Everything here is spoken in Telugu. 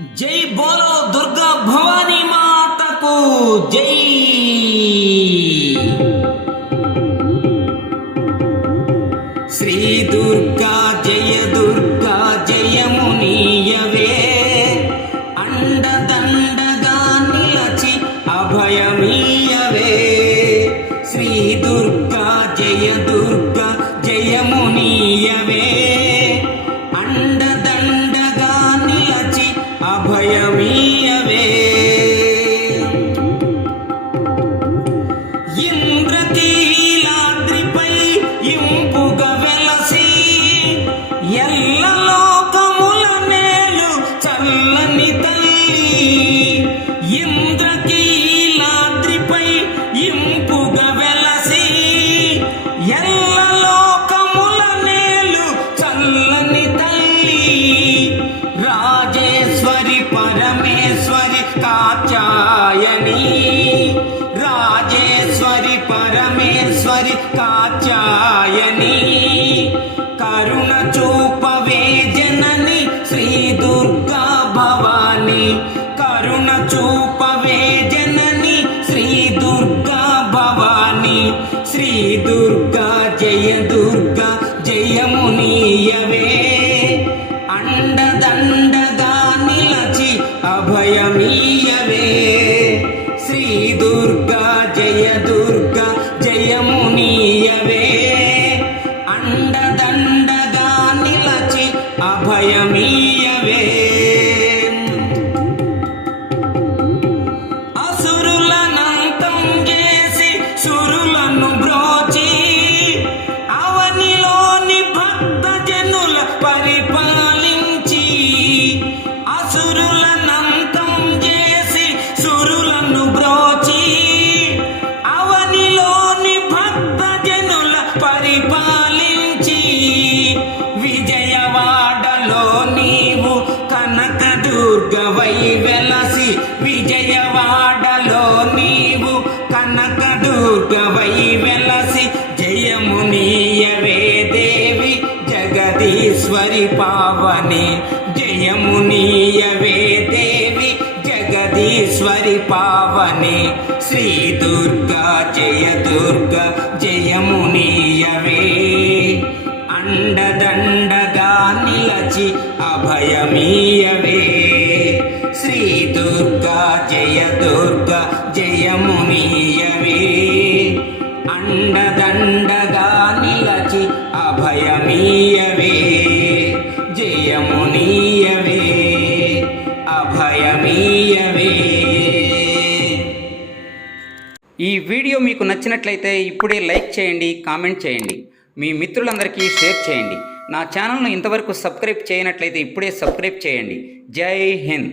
జై బోలో దుర్గా భవానీ మాతకు జై. శ్రీ దుర్గా జయ దుర్గా జయమునీయవే అండదండగా నిలచి అభయమీయవే. శ్రీ దుర్గా జయ దుర్గా జయమునీయవే ఇంద్రకీలాద్రిపై ఇంపుగ వెలసి ఎల్ల లోకముల నేలు చల్లని తల్లి. ఇంద్రకీలాద్రిపై ఇంపుగ వెలసి ఎల్ల లోకముల నేలు చల్లని తల్లి. రాజేశ్వరి పరమేశ్వరి కాచాయని పరమేశ్వరి కాత్యాయని కరుణ చూపవే జనని శ్రీ దుర్గా భవాని. కరుణ చూపవే జనని శ్రీ దుర్గా భవాని. శ్రీ దుర్గా జయ దుర్గా జయమునీయవే. దుర్గవై వెలసి విజయవాడలో నీవు కనక దుర్గవై వెలసి జయమునీయవే దేవి జగదీశ్వరి పావని. జయమునీయవే దేవి జగదీశ్వరి పావని. శ్రీ దుర్గా జయ దుర్గా జయమునీయవే అండదండగా నిలచి అభయమీయ దుర్గా జయ దుర్గా జయమునీయవే అండదండగా నిలచి అభయమీయవే. జయమునీయవే అభయమీయవే. ఈ వీడియో మీకు నచ్చినట్లయితే ఇప్పుడే లైక్ చేయండి కామెంట్ చేయండి. మీ మిత్రులందరికీ షేర్ చేయండి. నా ఛానల్ను ఇంతవరకు సబ్స్క్రైబ్ చేయనట్లయితే ఇప్పుడే సబ్స్క్రైబ్ చేయండి. జై హింద్.